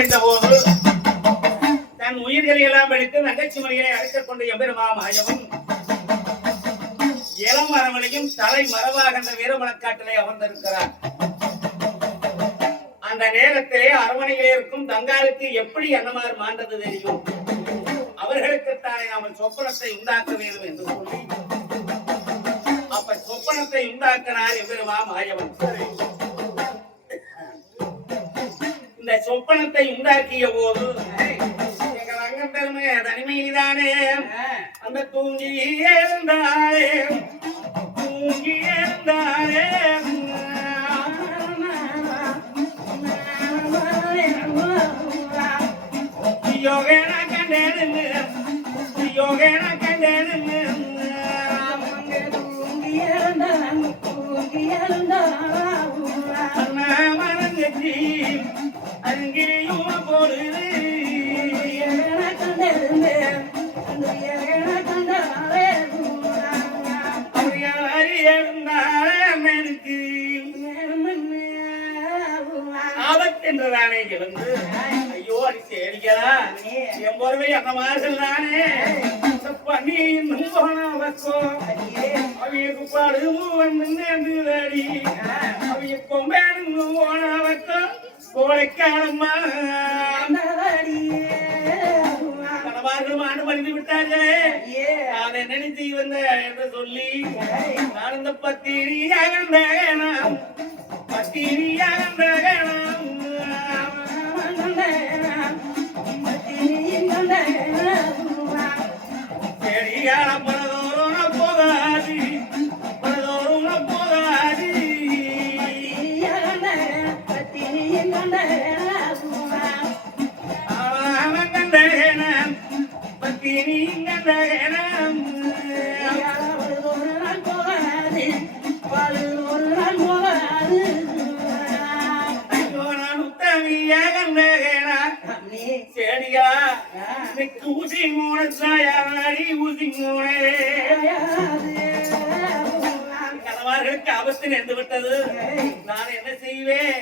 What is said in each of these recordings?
போது தன் உயிர்களை எல்லாம் எடுத்து நகைச்சி மொழிகளை அழைத்துக் கொண்ட எம்பெருமா ஆயவன் இளம் மரமலையும் தலை மரபாகின்ற வீரமணக்காட்டிலே அமர்ந்திருக்கிறார். அந்த நேரத்திலே அரண்மனையிலே இருக்கும் தங்காருக்கு எப்படி அன்னமார் மாண்டது தெரியும்? அவர்களுக்குத்தானே நாம சொப்பனத்தை உண்டாக்க வேண்டும் என்று சொல்லி அப்ப சொப்பனத்தை உண்டாக்கினார் எம்பெருமா மாயவன் இந்த சொப்பனத்தை உண்டாக்கிய போது எங்க ரங்கம் பெருமை தனிமையில்தானே? அந்த தூங்கி எழுந்தாரே தூங்கி எழுந்தாரே யோகேன கண்டேனுங்க யோகேன கண்டேனுங்க. அங்கிரியும் சொல்லி நான் இந்த பத்திரியாக பத்திரியாக வேணாம் நேர்ந்து விட்டது. நான் என்ன செய்வேன்?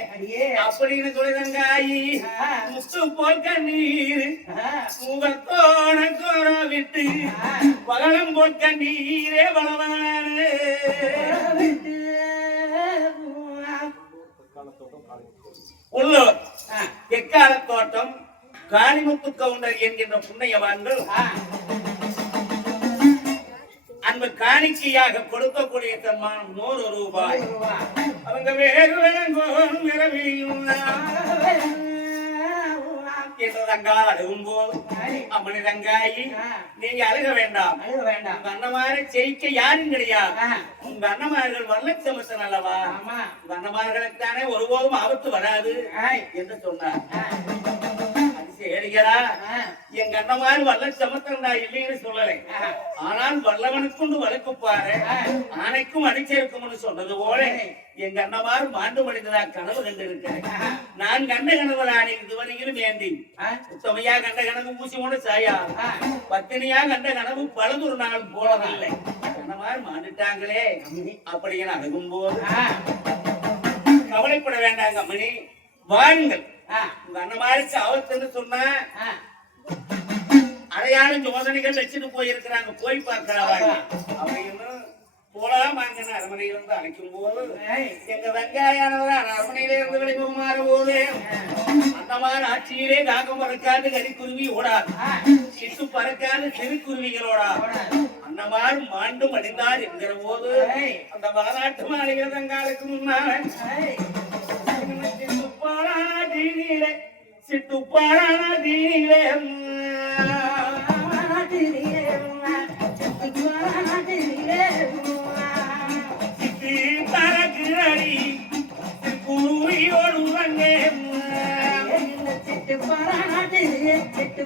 அப்படின்னு சொல்லுதங்காயி முத்து போல் கண்ணீர் முகத்தோட கோர விட்டு பகலம் போல் கண்ணீரே வளவானே உள்ளூர் எக்கால தோட்டம் காளிமுத்து கவுண்டர் என்கின்ற புண்ணியவான்கள் அன்பு காணிக்கையாக கொடுக்கக்கூடிய தன்மானம் நூறு ரூபாய். அவங்க வேறு அழுகும் போது அம்மனி தங்காயி நீங்க அழுக வேண்டாம். உங்க அண்ணமாரை ஜெயிக்க யாரும் கிடையாது. உங்க அண்ணமார்கள் வரலட்சமத்தன் அல்லவா? உங்க அண்ணமார்களுக்கு ஒருபோதும் ஆபத்து வராது என்று சொன்னார். கேடுகிறா சரிகளா எங்க மாதிரி வல்ல சமத்தன் நான் இல்லைன்னு சொல்லலை. ஆனால் வல்லவனுக்குண்டு வழக்குப்பாரு ஆணைக்கும் அடிச்சிருக்கும்னு சொன்னது போல எங்க அண்ணமாரு மாண்டு மனிதனா கனவு கண்டு கண்டிருக்கிறேன் நான் கண்ட கனவு நான் இதுவரையிலும் வேண்டி உத்தமையா கண்ட கனவு ஊசி கொண்டு சாயா. பத்தினியா கண்ட கனவு பழுதொரு நாள் போனதில்லை அண்ணமாரு மாண்டுட்டாங்களே. அப்படின்னு அணுகும் போது கவலைப்பட வேண்டாம் கம்மணி வாருங்கள். உங்க ஆபத்துன்னு சொன்னா அடையாளம் சோதனைகள் வச்சுட்டு போயிருக்கிறாங்க. போய் பார்க்கறாங்க அப்படின்னு போலாம் வாங்கன்னு அரண்மனையில இருந்து அழைக்கும் போது எங்க வெங்காயானவர் அரண்மனையில இருந்து வெளியே மாற போது அந்த மாதிரி ஆட்சியிலே காக்கம் பறக்காது கறிக்குருவி ஓடாது. சிட்டு பறக்காது சிறுகுருவிகளோடா அந்த மாதிரி மாண்டும் அடிந்தார் என்கிற போது அந்த வடநாட்டு மாளிகை தங்காலுக்கு முன்னால சிட்டுப்பாராதீனிலே சிட்டி பறக்குறடி குருவியோடு வந்தே பொன்னி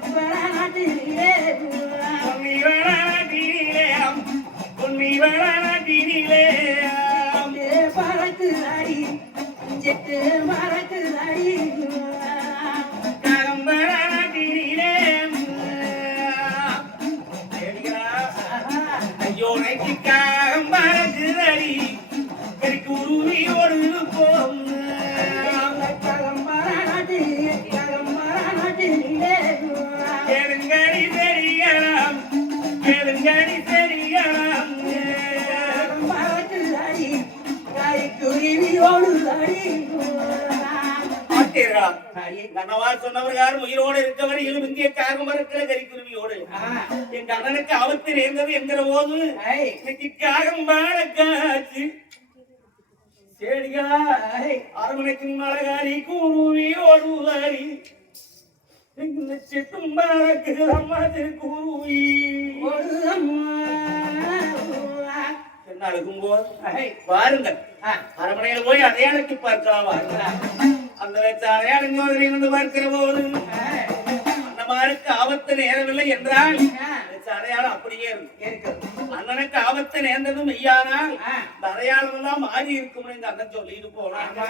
வளரதீனிலே இன்னைக்கு காகம் வாழ காச்சு சரியா? அரமனைக்கு மலகாரி குருவி ஓடுவாரி இந்த சித்தும் பாரக்கு அம்மா திருக்குருவி என்ன அழுகும்போது பாருங்கள் ஆ, போய் அடையாளத்தை பார்க்கலாம் வாருங்கள். அந்த வச்சு அடையாளம் பார்க்கிற போது ஐய், அண்ணமாருக்கு ஆபத்து நேரவில்லை என்றால் அடையாளம் அப்படியே இருக்கும். அண்ணனுக்கு ஆபத்து நேர்ந்ததும் மெய்யானால் இந்த அடையாளம் எல்லாம் மாறி இருக்கும்னு எங்க அண்ணன் சொல்லிட்டு ஆமா.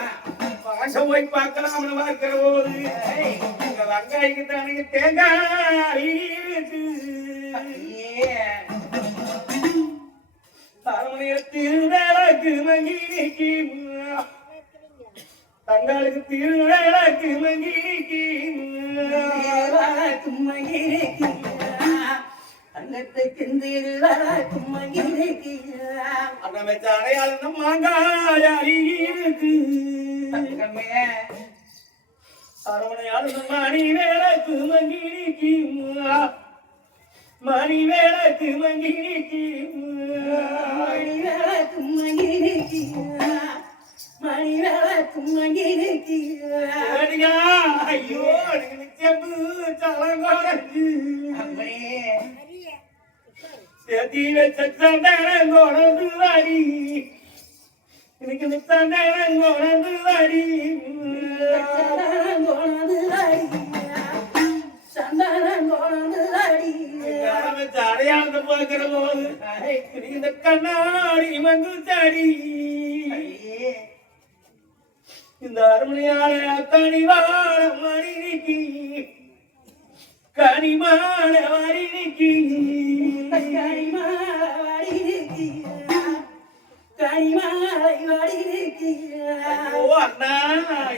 பாசம் போய் பார்க்கலாம் அவனை பார்க்கிற போது. எங்க வெங்காய்க்கு தானே தேங்காய் அரமனையத்தில் விளக்கு மங்கினிக்கு தங்களுக்கு திருவிளக்கு மங்கினிக்கு வளர்க்கும் மகிழ்ச்சியா, அன்னத்துக்கு திரு வளர்க்கும் அடையாளம் மாங்காய் இருக்கு தங்கமே, மணி விளக்கு மங்கினிக்கு மணி மணி மணி விளக்கும் மகிழ்ச்சியா. அடியா, ஐயோ சலங்கோடக்கு அம்மே, சேத்தி வச்ச கொடந்து அடி. எனக்கு கொடந்து அடி. சந்தனம் கொண்டு அடியா. வச்ச அடையாளத்தை பார்க்கிற போது இந்த கண்ணாடி மங்கு தடி இந்த அரண்மனையாள கனிவான மணிக்கு கனிமான மணிக்கு.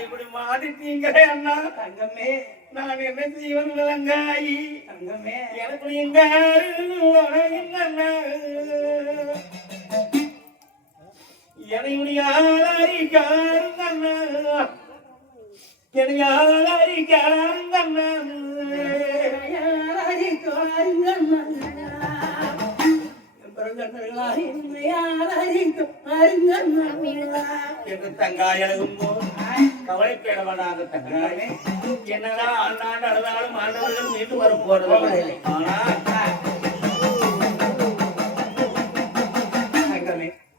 இப்படி மாட்டிட்டீங்களே அண்ணா. தங்கமே. நான் என்ன செய்வன் விளங்காயி தங்கமே. எனக்கு எங்க அண்ணா என்னையுடைய ஆளாரி காருங்கண்ணா என்னைய ஆளாரி காருங்கண்ணா யாரை கோருங்கம்மா. பிறந்தவர்களாய் யாரை கோருங்கம்மா. என்று தங்காய் அழகும் போது கவலைப்பட வேண்டாங்க தங்காய் என்னடா ஆண்டாண்டு அழுதாலும் ஆண்டவர்கள் மீண்டும் வர போறதில்லை ஆனா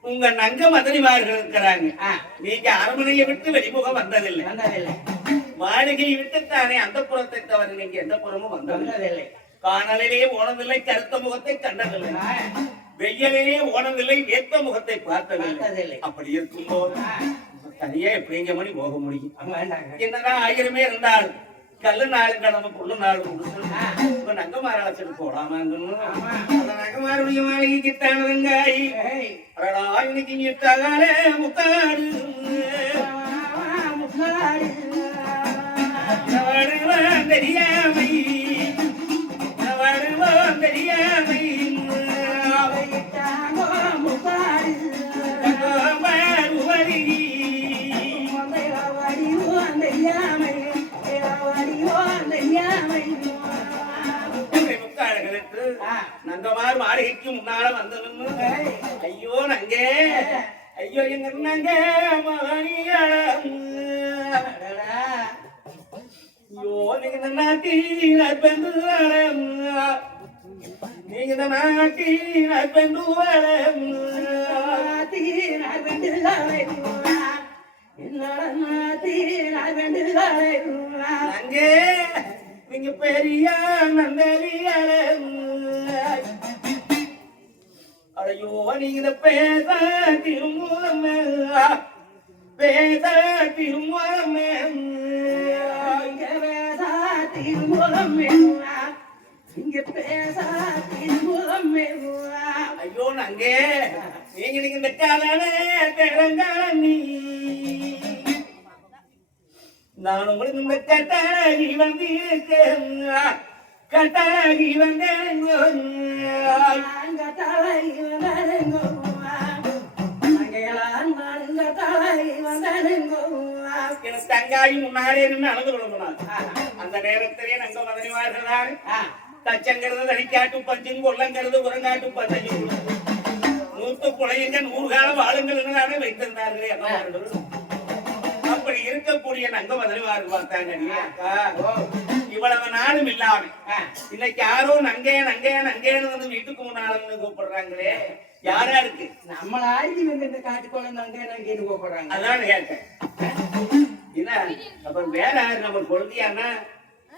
உங்க நங்க மதனிமார்கள் இருக்கிறாங்க. நீங்க அரண்மனையை விட்டு வெளிமுகம் வந்ததில்லை. வந்ததில்லை. மாளிகையை விட்டுத்தானே அந்த புறத்தை தவிர நீங்க எந்த புறமும் வந்ததில்லை. காணலிலேயே ஓனதில்லை கருத்த முகத்தை கண்டதில்லை. வெயிலிலேயே ஓனதில்லை வேத்த முகத்தை பார்த்ததில்லை. அப்படி இருக்கும்போது தனியா எப்படிங்க மணி போக முடியும்? என்னதான் ஆயிரமே இருந்தால் கல்லு நாளும் கடமை புல்லு நாளும் கொடுத்து. இப்ப நங்கமார அழைச்சிட்டு போடாம ஆமா. அந்த நங்கமாருடைய மாளிகைக்கு தானதுங்காய் இன்னைக்கு நீ தகாலே முத்தாடு. வருவான் தெரியாமை வருவான் தெரியாமை அவையிட்டாங்கோ முக்காடு. நங்கமார் மாளிகைக்கு முன்னால வந்து நின்னு ஏய், ஐயோ நங்கே. ஐயோ எங்க அடடா. ஐயோ நீங்க இந்த நாட்டி நட்பென்று நீங்க இந்த நாட்டி நட்பென்று தீனார் வெண்டுலாரை நங்கே நீங்க பெரிய நந்தலியால ஐயோ நீங்க இந்த பேச திருமுகமே பேச திருமுகமே இங்க பேசா திருமுகம் வேணுவா. இங்க பேசா திருமுகம் வேணுவா. ஐயோ நங்கே நீங்க இந்த காலானே தெலங்கானி நான் உங்களுக்கு இந்த கட்டாரி வந்திருக்கேன். கட்டாகி வந்தேன் அங்க தலை வந்தனுங்கோவா அங்கெல்லாம் அங்க தலை வந்தனுங்கோவா என் தங்காய் முன்னாலே நின்று அழுது விழுந்தனார் அந்த நேரத்திலே நங்க மதனிவார்கள் தச்சங்கிறது தனிக்காட்டு பஞ்சும் கொள்ளங்கிறது உரங்காட்டு பஞ்சையும் நூத்து குழையுங்க நூறு காலம் வாழுங்கள் வைத்திருந்தார்களே அம்மாவர்கள் அப்படி இருக்கக்கூடிய நங்க மதனிவார்கள் பார்த்தாங்க நீ அக்கா. இவ்வளவு நாளும் இல்லாம இன்னைக்கு யாரோ நங்கே நங்கே நங்கேன்னு வந்து வீட்டுக்கு முன்னால வந்து கூப்பிடுறாங்களே. யாரா இருக்கு நம்மளாடி வந்து இந்த காட்டுக்குள்ள அங்க அங்கேன்னு கூப்பிடுறாங்க. அதான் கேட்டேன். என்ன? அப்புறம் வேற யாரு? நம்ம குழந்தையானா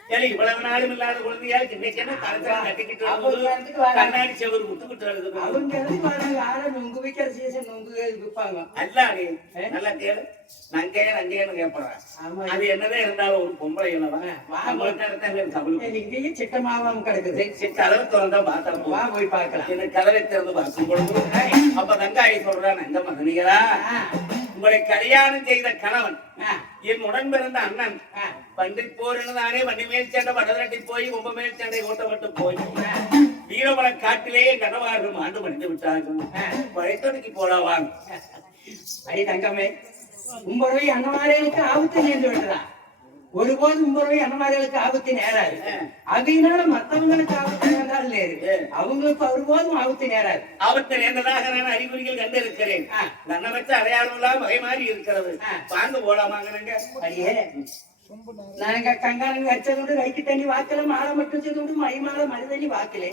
சரி இவ்வளவு நாளும் இல்லாத குழந்தையா இன்னைக்கு என்ன கலக்கலாம் கட்டிக்கிட்டு கண்ணாடி செவர் வருது அவங்க ஆனா நொங்கு வைக்கிற சீசன் நொங்கு விற்பாங்க. அல்லாடி நல்லா கேளு. நங்கே நங்கேன்னு கேட்பறான் அது என்னதான் இருந்தாலும் ஒரு பொம்பளை இங்கேயே சிட்டமாவும் கிடக்குது. கதவை திறந்தா பார்த்தா போதும். வா போய் பார்க்கலாம். எனக்கு கதவை திறந்து பார்க்கும் பொழுது அப்ப தங்காயி சொல்றான் நங்க மகனிகளா உங்களை கல்யாணம் செய்த கணவன் என் உடன் பிறந்த அண்ணன் பண்டி போர்னு தானே வண்டி மேல் சண்டை வடதரட்டி போய் ரொம்ப மேல் சண்டை ஓட்டப்பட்டு போய். வீரமல காட்டிலேயே கனவார்கள் ஆண்டு மடிந்து விட்டார்கள். ஆ. பழைத்தொடைக்கு போலாவாங்க அடி தங்கமே உம்பருவை அன்னமாரிகளுக்கு ஆபத்து நேர்ந்து விடுறா ஒருபோதும் உம்பருவை அன்னமாரிகளுக்கு ஆபத்து நேராது. அதனால மத்தவங்களுக்கு ஆபத்து நேர்ந்தால் நேரு. அவங்களுக்கு ஒருபோதும் ஆபத்து நேராது. ஆபத்து நேர்ந்ததாக நான் அறிகுறிகள் கண்டு இருக்கிறேன் ஆ. நன்ன வச்ச அடையாளம் வகை மாறி இருக்கிறது. வாங்க போலாமாங்க அடியே. நாங்க கைக்கு தண்ணி வாக்கல மாலை மட்டும் செய்து மை மாலை மழை தண்ணி வாக்கல.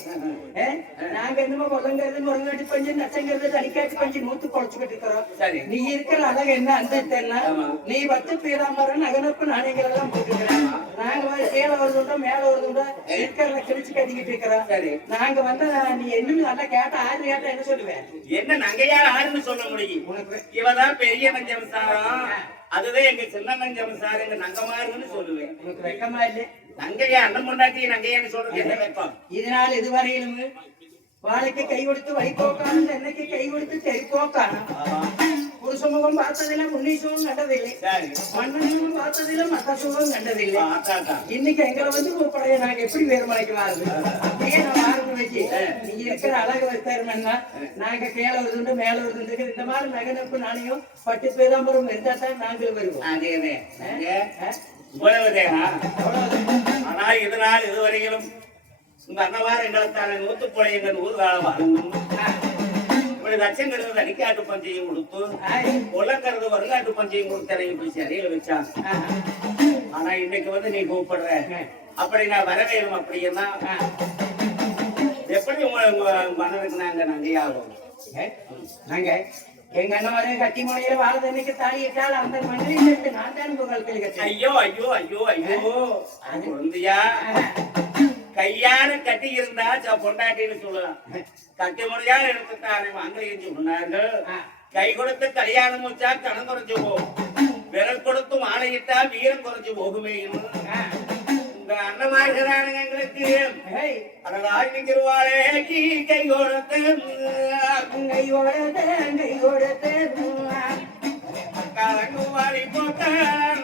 ஏ? நாங்க என்னமோ கொல்லங்கிறது முருங்காட்டு பஞ்சு நச்சங்கிறது தனிக்காட்டு பஞ்சு நூத்து குறைச்சுக்கிட்டு இருக்கிறோம் சரி. நீ இருக்கிற அழகு என்ன அந்த தெரியல ஆமா. நீ வச்சு பீதாம்பரம் நகனப்பு நாணயங்கள் எல்லாம் போட்டுக்கிறேன். நாங்க கீழே வருதுண்டோ மேல வருதுண்டோ இருக்கிறத கிழிச்சு கட்டிக்கிட்டு இருக்கிறோம் நாங்க வந்து நீ என்னன்னு நல்லா கேட்டா ஆறு கேட்டா என்ன சொல்லுவேன்? என்ன நங்கையார் ஆறுன்னு சொல்ல முடியும்? உனக்கு இவதான் பெரிய நஞ்சம் சாரம். அதுதான் எங்க சின்ன நஞ்சம் சார் எங்க நங்கமாருன்னு சொல்லுவேன். உனக்கு வெக்கமா இல்லை நங்கையா அண்ணன் பொண்டாட்டி நங்கையான்னு சொல்றது என்ன வைப்போம் இதனால் இதுவரையிலும் வாழைக்கு கை கொடுத்து வைப்போக்கான என்னைக்கு கை கொடுத்து தெரிப்போக்கான புருஷமுகம் பார்த்ததில்லை முன்னீசுகம் கண்டதில்லை சரி மன்னனும் பார்த்ததில்லை மத்த சுகம் கண்டதில்லை இன்னைக்கு எங்களை வந்து கூப்பிடைய நாங்க எப்படி வேறுமலைக்கு வாருந்து வச்சு நீங்க இருக்கிற அழகு வைத்தாருன்னா நாங்க கீழே வருதுண்டு மேல வருதுண்டு இந்த மாதிரி நகனப்பு நாணயம் பட்டு பேதாம்பரம் இருந்தா தான் நாங்கள் வருவோம் அதேதே இவ்வளவுதேனா ஆனா இதனால் இதுவரையிலும் உங்க அண்ணவார எங்களுக்கான நூத்துப்புழை எங்கள் ஊர்காலம் இப்படி லட்சங்கிறது அடிக்காட்டு பஞ்சையும் கொடுத்து கொல்லங்கிறது வருங்காட்டு பஞ்சையும் கொடுத்தனை இப்படி சரியில வச்சான் ஆனா இன்னைக்கு வந்து நீ கூப்பிடுற அப்படி நான் வரவேணும் அப்படின்னா எப்படி உங்க மனதுக்கு நாங்க நன்றியாகும்? நாங்க எங்க அண்ணன் கட்டி முனையில வாழ தண்ணிக்கு தாலி இட்டால் அந்த மண்ணில் இருந்து நான் தான் கட்டேன் ஐயோ ஐயோ ஐயோ ஐயோ குழந்தையா கையார கட்டி இருந்தா பொண்டாட்டின்னு சொல்லலாம். கட்டி முடியா எடுத்துட்டாரு. மங்களையும் சொன்னார்கள் கை கொடுத்து கல்யாணம் வச்சா கணம் குறைஞ்சு போகும். விரல் கொடுத்து மாலையிட்டா வீரம் குறைஞ்சு போகுமே உங்க அண்ணமார்களானுங்க எங்களுக்கு அடடா இன்னைக்கு ரூபாயே கீ கை கொடுத்து கையோட கலங்கு வாடி போக்க மணி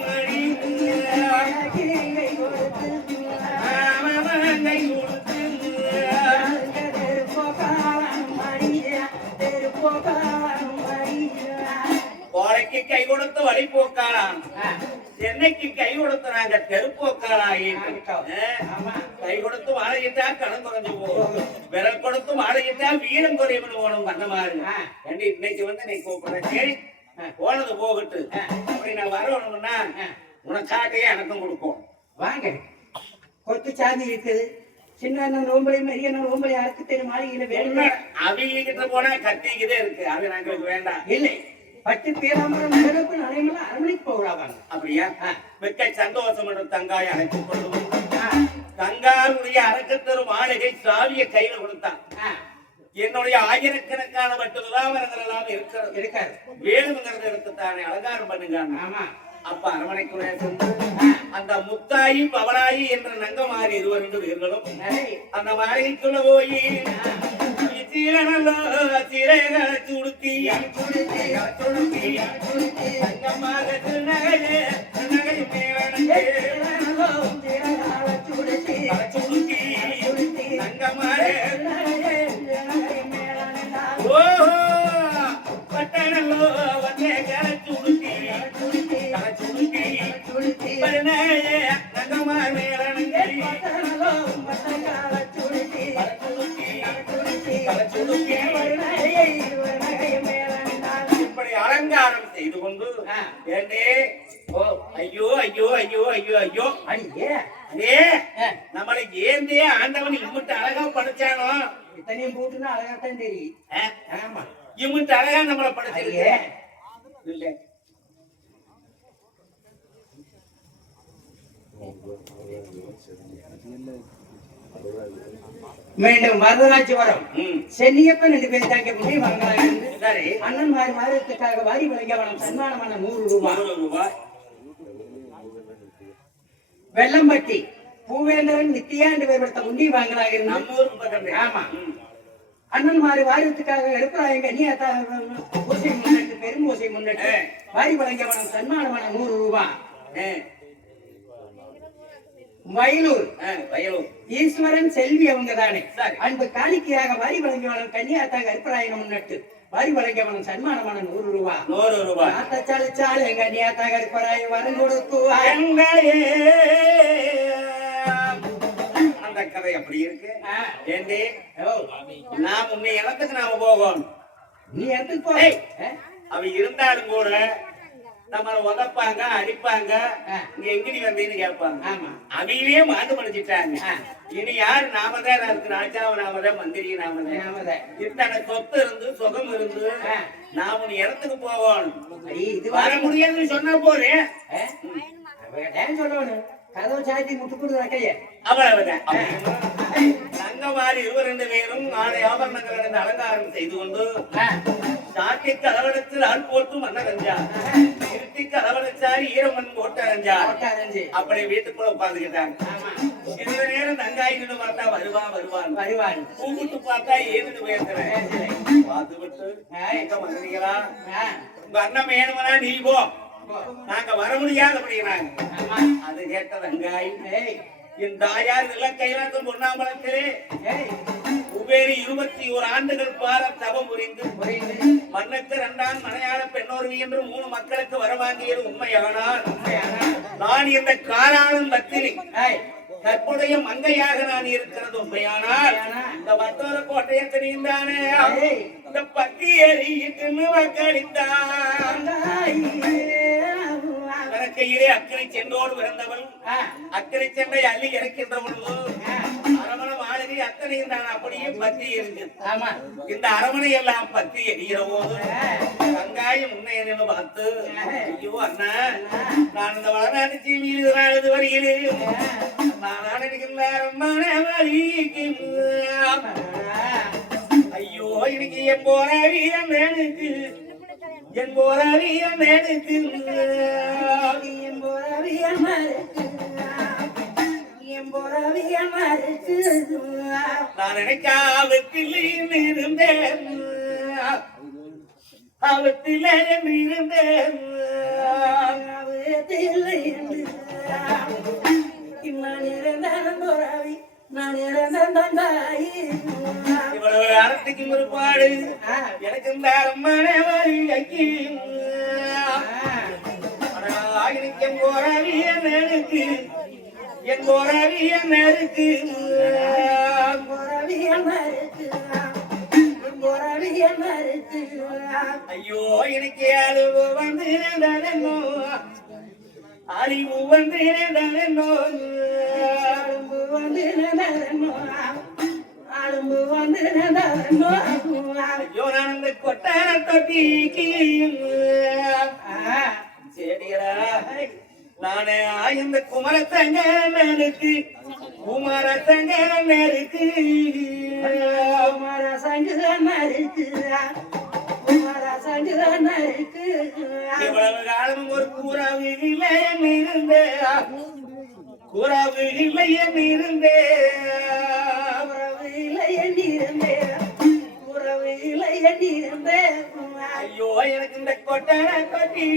கோரைக்கு கை கொடுத்து வழி போக்காளாம் சென்னைக்கு கை கொடுத்து நாங்க தெருப்போக்காளாகி கை கொடுத்து மாலையிட்டா கடன் குறைஞ்சு போகும். விரல் கொடுத்து மாலையிட்டா வீரம் குறையும்னு போகணும் அந்த மாதிரி. இன்னைக்கு வந்து நீ கூப்பிடுற சரி போனது போகட்டு. அப்படி நான் வரணும்னா உனக்காகவே எனக்கும் கொடுப்போம். வாங்க. கொத்து சாதி இருக்குது சின்ன நோம்பலை பெரிய அண்ணன் நோம்பலை யாருக்கு தெரியும் மாளிகையில வேணுமே அவங்க கிட்ட போனா கத்திக்கிட்டே இருக்கு. அது எங்களுக்கு வேண்டாம். இல்லை. பட்டு பேராமரம் நகரப்பு நடைமுறை அரண்மனைக்கு போகலாம் அப்படியா? மிக்க சந்தோஷம் என்று தங்காய் அழைத்துக் கொள்ளுவோம் தங்காருடைய அரக்கத்தரு மாளிகை சாவிய கையில கொடுத்தான். என்னுடைய ஆயிரக்கணக்கான பட்டு விதாமரங்கள் எல்லாம் இருக்கிறது. இருக்காரு வேணுங்கிறத எடுத்து தானே அலங்காரம் பண்ணுங்க ஆமா. அப்ப அரமனைக்குள்ளே சென்று அந்த முத்தாயி பவனாயி என்ற நங்கமாரி இருவர் ஏய், அந்த மாளிகைக்குள்ள போய் சீரனல்லோ சீரகளை சுடுத்தி சுடுத்தி, சுடுத்தி சுடுத்தி, தங்கமாக திருநகையே திருநகை சுடுத்தி, சுடுத்தி சுடுத்தி, மீண்டும் வரதராஜபுரம் சென்னியப்பன் ரெண்டு பேர் முன்னே வாங்கலாம் சரி. அண்ணன் மாறி மாதத்துக்காக வாரி வழங்கவனம் சன்மானமான நூறு ரூபாய். வெள்ளம்பட்டி பூவேந்திரன் நித்யா என்று பேர் படுத்த உண்டி வாங்கலாக ஆமா. அண்ணன் மாறி வாரியத்துக்காக எடுப்பதாங்க நீ பூசை முன்னிட்டு பெரும் பூசை முன்னிட்டு வாரி வழங்கவனம் சன்மானமான நூறு ரூபாய். ஆ, வயலூர். ஈஸ்வரன் செல்வி அவங்க தானே. அன்பு காணிக்கையாக வாரி வழங்கியவனம் கன்னியாத்தாக அற்பராயணம் முன்னிட்டு வாரி வழங்கியவனம் சன்மானமான நூறு ரூபாய் நூறு ரூபாய் ஆத்தச்சாலிச்சால் எங்க கன்னியாத்தாக அற்பராய் வரம் கொடுத்து அந்த கதை அப்படி இருக்கு. ஏண்டி? நாம் உன்னை இடத்துக்கு நாம போகணும் நீ எடுத்துட்டு போ? ஏய். ஆ? அவ இருந்தாலும் கூட நம்மள உதப்பாங்க அடிப்பாங்க. நீ எங்கடி வந்தீன்னு கேட்பாங்க. ஆமா. அவையிலேயே மாண்டு படிச்சுட்டாங்க ஆ. இனி யாரு நாம தான் இருக்கு? ராஜாவை நாம தான் மந்திரி நாம தான். இத்தனை சொத்து இருந்து சுகம் இருந்து. நாம இடத்துக்கு அடி, இது வர முடியாதுன்னு சொன்னா போதே சொல்லணும் கதவு சாத்தி முட்டு கொடுக்குற கைய அவ்வளவுதான் தங்கமாரி இருவர் ரெண்டு பேரும் ஆடை ஆபரணங்கள் அலங்காரம் செய்து கொண்டு சாட்டிக்கு அளவெடுத்து ஆள் போட்டு மன்னரஞ்சா இருட்டிக்கு அளவெடுத்தாரு ஈரமண் போட்டு அரைஞ்சா உட்காரஞ்சு. அப்படி வீட்டுக்குள்ள உட்கார்ந்துக்கிட்டாங்க ஆமா. சிறிது நேரம் தங்காய் நின்று பார்த்தா வருவா வருவான் வருவான் கூப்பிட்டு பார்த்தா ஏதுன்னு பேசலை. பார்த்து விட்டு. எங்க வந்தீங்களா ஆ. உங்க அண்ணன் வேணுமனா நீ போ. நாங்க வர முடியாது அப்படிங்கிறாங்க ஆமா. அது கேட்ட தங்காய் என் தாயார் நில கைலாசம் பொன்னாம்பலத்திலே ஏய், குபேரி இருபத்தி ஓர் ஆண்டுகள் பார தவம் புரிந்து. மண்ணுக்கு இரண்டாம் மனையாள பெண்ணோர்வி என்று மூணு மக்களுக்கு வரவாங்கியது உண்மையானால் உண்மையானா? நான் இந்த காராளும் பத்தினி ஏய், தற்புடைய மங்கையாக நான் இருக்கிறது உண்மையானால் இந்த மற்றொரு கோட்டையை தெரிந்தானே. இந்த பத்தி எறியிட்டு வாக்களித்தான் தங்காயே. கையிலே அக்கறை சென்றோடு பிறந்தவள் அக்கறை சென்றை அள்ளி இறக்கின்ற பொழுது ஆ. அரமண மாளிகை அத்தனையும் அப்படியே பத்தி எரிஞ்சு ஆமா. இந்த அரமனை எல்லாம் பத்தி எரிகிற போது. வெங்காயம் உன்னையன்னு பார்த்து ஐயோ அண்ணா நான் இந்த வளநாட்டு சீவியில் அழுது வருகிறேன் நான் நினைக்கின்ற அரண்மனை வலிக்கின்றேன். ஐயோ இன்னைக்கு என் எனக்கு என் போற வீரன் எனக்கு எம்பொறவியமா இருக்கு. எம்பொறவியமா இருக்கு. நான் நினைக்க இருந்தேன் ஆபத்தில் இருந்தேன் அவத்தில் நான் இவ்வளவு அரட்டுக்கு முற்பாடு. எனக்கு இந்த அரண்மனை வலிக்கு ஆ. என் போறவியன் எனக்கு என் போறவியன் எனக்கு எம்பொறவியமா இருக்கு. எம்பொறவியமா இருக்கு. ஐயோ எனக்கு அழுவு வந்து அறிவு வந்து ஆளும்பு வந்து நடனோ. கொட்டார தொட்டிக்கு செடிகளா நானே ஆயந்த குமரத்தங்க மேலுக்கு குமரத்தங்க மேலுக்கு குமாரசா சங்குதானா இருக்குதா குமாரா இவ்வளவு காலம் ஒரு கூறாவிலே இல்லை கூறாவு இல்லை இருந்தே உறவு இல்லை எண்ணிருந்தே உறவு இல்லை எண்ணிருந்தே ஐயோ எனக்கு இந்த கொட்டி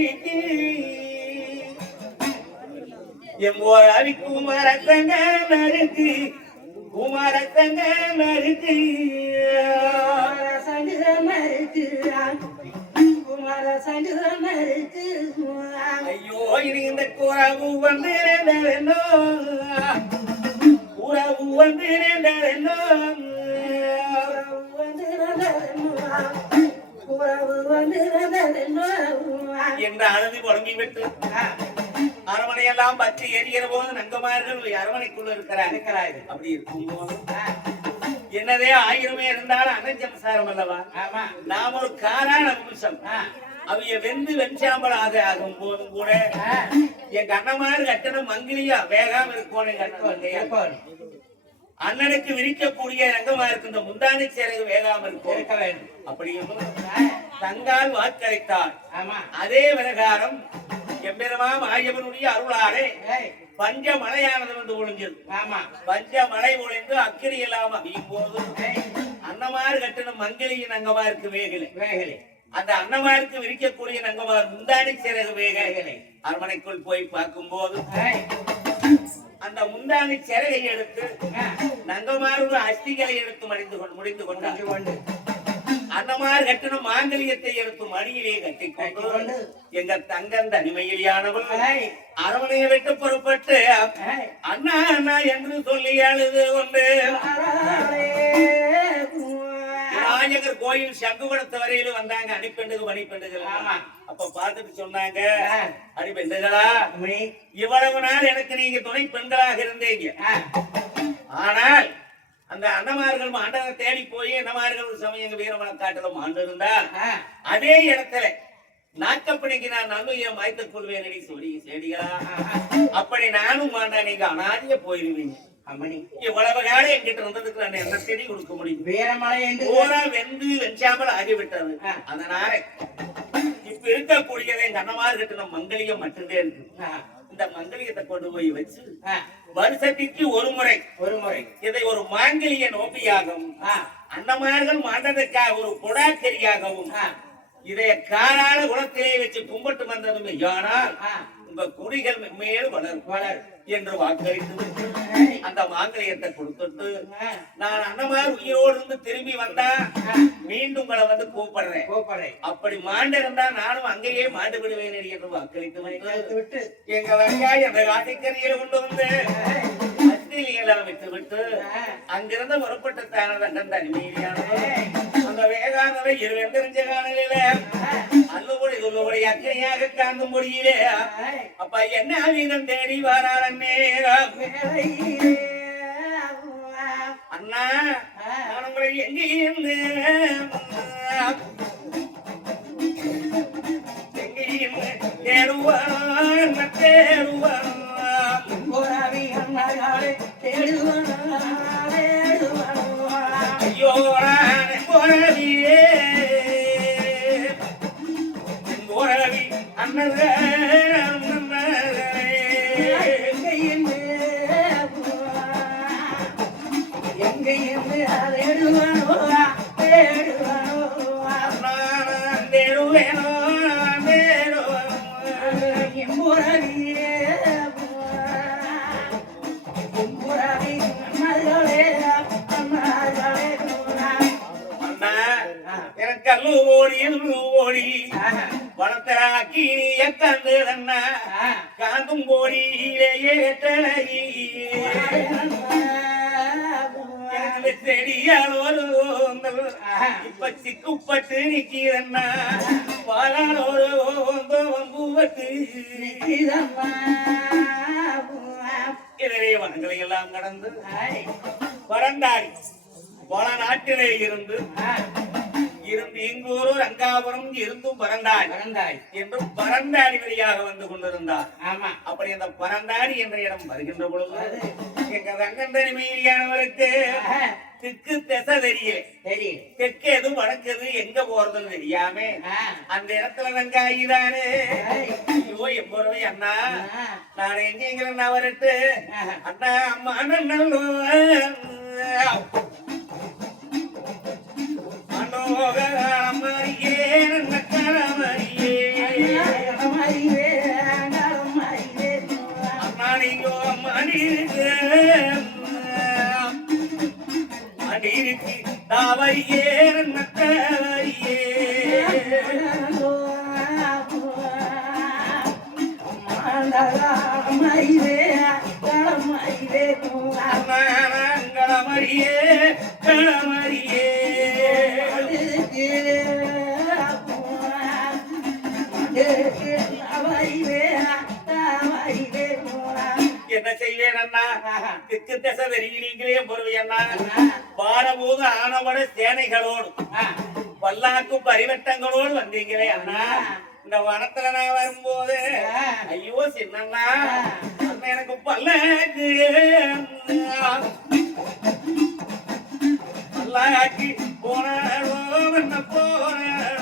என் போராவி குமாரத்தங்க நறுக்கு குமாரத்தங்க நறுக்கு. குமார ஐயோ இனி இந்த கூறாவு வந்து உறவு வந்து என்ற அழுதி புலம்பி விட்டு அரமனையெல்லாம் பற்றி எரிகிற போது நங்கமார்கள் அரமனைக்குள்ள இருக்கிறாங்க இருக்கிறார்கள். அப்படி இருக்கும்போது என்னதே ஆயிரமே இருந்தாலும் அனஞ்சம்சாரம் அல்லவா? ஆமா. நாம் ஒரு காரான வம்சம் அவைய வெந்து வெஞ்சாம்பலாக ஆகும் போதும் கூட. என் கண்ணமாறு கட்டணம் மங்கிலியா வேகாம கண்ணன் மங்கையா. அண்ணனுக்கு விரிக்கக்கூடிய ரங்கமா இருக்கு இந்த முந்தானை சேரகு வேகாம இருக்கும். இருக்க வேண்டும். அப்படி தங்கால் வாக்களித்தார் ஆமா. அதே பிரகாரம் எம்பெருமாம் ஆயவனுடைய அருளாலே ஏய், பஞ்ச மலையானது வந்து ஒழிஞ்சது ஆமா. பஞ்ச மலை ஒழிந்து அக்கிரி எல்லாம் அமையும் போது ஏய், அன்னமாறு கட்டணம் மங்கிலியின் அங்கமாருக்கு வேகலை வேகலை அந்த அன்னமாருக்கு விரிக்கக்கூடிய நங்கமார் முந்தானை சிறகு வேகலை அரமனைக்குள் போய் பார்க்கும்போது ஏய், அந்த முந்தானை சிறகை எடுத்து நங்கமாரோட அஸ்திகளை எடுத்து மடிந்து கொண்டு முடிந்து கொண்டார். கொண்டு அன்னமார் கட்டணம் மாங்கலியத்தை எடுத்து மடியிலே கட்டிக்கொண்டு கட்டிக்கொண்டு. எங்க தங்கன் தனிமையிலானவள் அரமனையை விட்டு புறப்பட்டு அண்ணா அண்ணா என்று சொல்லி அழுது கொண்டு உவா. விநாயகர் கோயில் சங்குகுடத்து வரையில வந்தாங்க. அணிப்பெண்டுகு மணிப்பெண்டுகள். அப்ப பார்த்துட்டு சொன்னாங்க அணிப்பெண்டுகளா இவ்வளவு நாள் எனக்கு நீங்க துணை பெண்களாக இருந்தீங்க. ஆனால் அந்த அண்ணமார்கள் மாண்டனை தேடி போய் அண்ணமார்கள் சமயம் எங்க வீரமலை காட்டுல மாண்டு இருந்தா ஆ, அதே இடத்துல நாக்கப்படிக்கு நான் நல்லுய மாய்த்த கொள்வேனடி சொல்லி செடிகளா? அப்படி நானும் மாண்டா நீங்க அனாதிய போயிருவீங்க. அம்மணி. இவ்வளவு காலம் என்கிட்ட இருந்ததுக்கு நான் என்ன தேடி கொடுக்க முடியும்? வீரமலை என்று பூரா வெந்து வெஞ்சாமல் ஆகிவிட்டது. அதனால இப்ப இருக்கக்கூடியதை எங்க அண்ணமார்கிட்ட நம்ம மங்கலியம் மட்டும்தான் இருக்கு. இந்த மங்கலியத்தை கொண்டு போய் வச்சு வருஷத்திற்கு ஒரு முறை ஒரு முறை. இதை ஒரு மாங்கலிய நோப்பியாகவும் ஆ, அன்னமார்கள் மாண்டதற்காக ஒரு கொடாக்கரியாகவும் இதை காரான குளத்திலே வச்சு கும்பிட்டு வந்ததும். ஆனால் உங்க குடிகள் மேல் வளரும் வளர். என்று வாக்களித்து அந்த மாங்கலியத்தை கொடுத்துட்டு நான் அன்னமார் உயிரோடு இருந்து திரும்பி வந்தா மீண்டும் உங்களை வந்து கூப்பிடுறேன். கூப்பிடுறேன். அப்படி மாண்டு இருந்தா நானும் அங்கேயே மாண்டு விடுவேன் என்று வாக்களித்து வைத்து எங்க வெங்காயம் அந்த காட்டுக்கறியில கொண்டு வந்து அத்திலி எல்லாம் விட்டு விட்டு ஆ, அங்கிருந்து புறப்பட்ட தானதண்டன் தனிமையிலானது ஏய், அந்த வேகானவை இருவெந்தறிஞ்ச காணலில அல்லுபடி துள்ளுபடி அக்கறையாக காந்தும் முடியிலே அப்ப என்ன வீரம் தேடி வாராள நேரம் அண்ணா நான் உங்களை எங்கே இருந்து எங்கே இருந்து தேடுவான் தேடுவான் போரவியே போரவி அண்ணன் அல்லு ஓடி வளர்த்தராக்கி அண்ணா ஆ, காந்தும் செடியால் ஒரு ஓந்தல். இப்ப சிக்குப்பட்டு ஒரு ஓந்தம் பூவட்டு இதனை வனங்களை எல்லாம் கடந்து பரந்தாடி பல நாட்டிலே இருந்து இருந்து இங்கூரு ரங்காபுரம் இருந்தும் பரந்தாடி பறந்தாய். என்றும் பரந்தாடி வழியாக வந்து கொண்டிருந்தார். ஆமா. அப்படி அந்த பரந்தாடி என்ற இடம் வருகின்ற பொழுது எங்க ரங்கந்தனி மீறியானவருக்கு ஆ, திக்கு திசை தெரியல சரி தெற்கு எது வடக்கு எது எங்க போறதுன்னு தெரியாம. அந்த இடத்துல வெங்காயி தானே. ஐயோ எம்போரவை அண்ணா. நான் எங்க நான் வரட்டு. அண்ணா அம்மா அண்ணன் மனோகரமரியே தாவரியே நன்னக்கரியே கடமாயிலே, கடமாயிலே. களமரியே தெரிகிறீங்களே பொருள் வாரபோது ஆனவட சேனைகளோடு பல்லாக்கு பரிவட்டங்களோடு வந்தீங்களே அண்ணா. இந்த வனத்துல நான் வரும்போது ஐயோ சின்னண்ணா அண்ணா எனக்கு பல்லாக்கு பல்லாக்கி போனாரோ என்ன போனாரோ.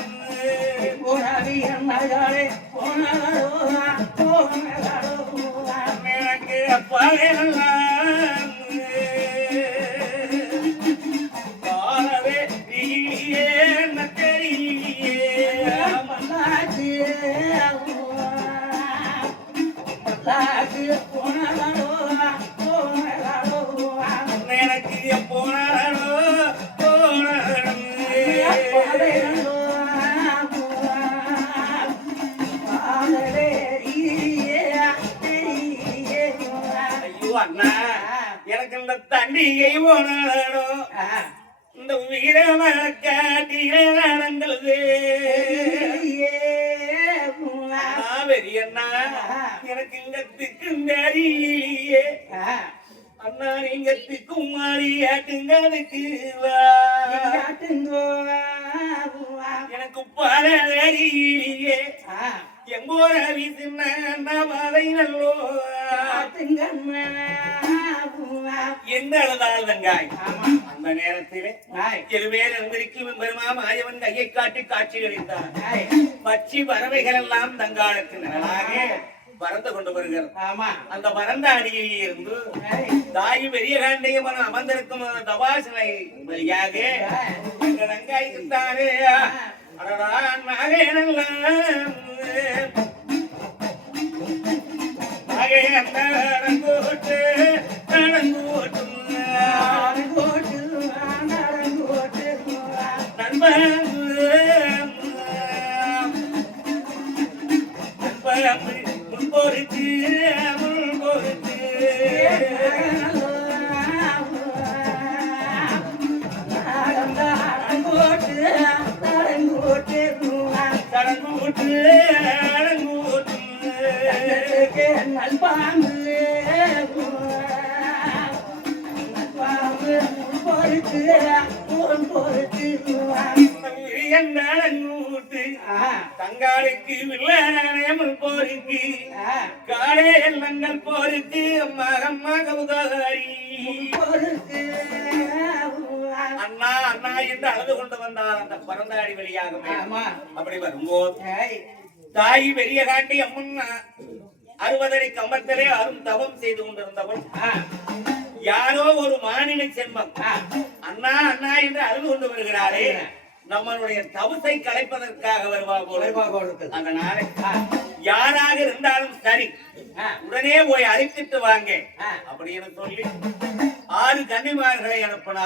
எனக்கு பகையெல்லாம் பாரவே எந்த அழுதாள் தங்காய் அந்த நேரத்திலே எழுவேல் எந்திரிக்கும் பெருமா மாயவன் கையை காட்டி காட்சி அளித்தார். பச்சி பறவைகள் எல்லாம் தங்காளுக்கு நிழலாக பறந்து கொண்டு வருகிறது. ஆமா. அந்த பறந்த அடியில் இருந்து தாய் பெரிய காண்டையும் அமர்ந்திருக்கும் அந்த தபாசனை வழியாக எங்க தங்காய்க்கு தானே அடடா நகை அந்த நடங்கோட்டு நடங்கோட்டும் நண்பன் நண்பன் முன்போருக்கு முன்போருக்கு கடங்கூட்டு அடங்கூட்டு அடங்கூட்டு தங்காளுக்கு வில்லானமும் போருக்கு காடே எல்லங்கள் போருக்கு மகம்மா கவுதாரி அண்ணா அண்ணா என்று அழுது கொண்டு வந்தார் அந்த பரந்தாடி வழியாக அப்படி வரும்போது தாய் பெரிய காட்டி அம்மன் அறுபதடி கம்பத்திலே அரும் தவம் செய்து கொண்டிருந்தவள். யாரோ ஒரு மாநில செல்வம். அண்ணா அண்ணா என்று அழுது கொண்டு வருகிறாரே. நம்மளுடைய தவசை கலைப்பதற்காக வருவா போல அதனால யாராக இருந்தாலும் சரி. உடனே போய் அழைத்துட்டு வாங்க. அப்படின்னு சொல்லி ஆறு கன்னிமார்களை அனுப்பினார்.